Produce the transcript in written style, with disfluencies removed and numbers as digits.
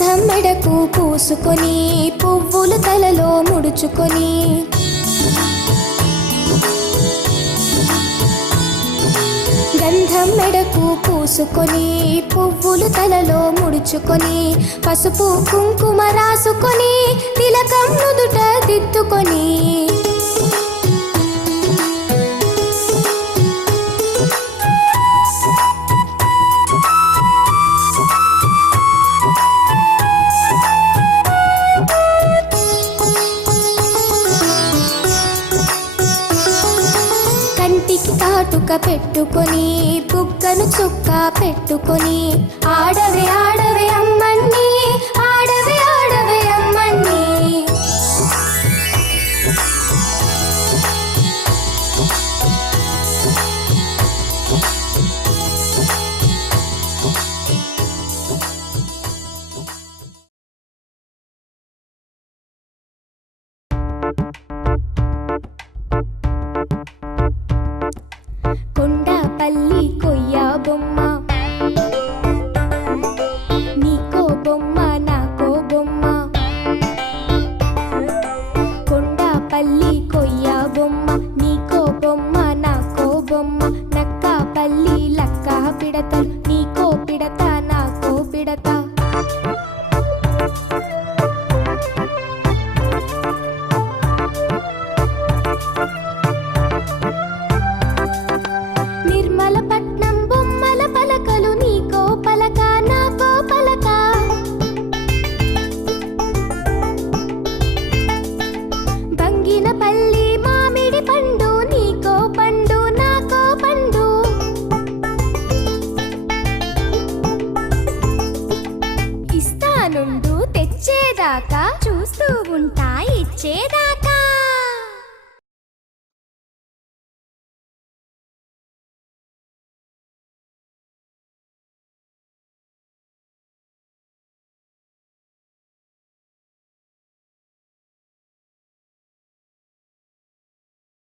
గంధం మెడకు పూసుకొని పువ్వులు తలలో ముడుచుకొని గంధం మెడకు పూసుకొని పువ్వులు తలలో ముడుచుకొని పసుపు కుంకుమ రాసుకొని తిలకం నుదుట దిద్దుకొని కంటికి కాటుక పెట్టుకొని బుగ్గను చుక్క పెట్టుకొని ఆడవే ఆడవే అమ్మన్ని ఆడవే ఆడవే అమ్మన్ని కొండపల్లి కొయ్య బొమ్మ నీకో బొమ్మ నాకో బొమ్మ కొండపల్లి కొయ్య బొమ్మ నీకో బొమ్మ నాకో బొమ్మ నక్కపల్లి లక్క పిడతలు నీకో పిడత నాకో పిడత నిర్మలపట్నం బొమ్మల పలకలు నీకో పలక నాకో పలక బంగినపల్లి మామిడి పండు నీకో పండు నాకో పండు ఇస్తానుండు తెచ్చేదాకా చూస్తూ ఉంటా ఇచ్చేదాకా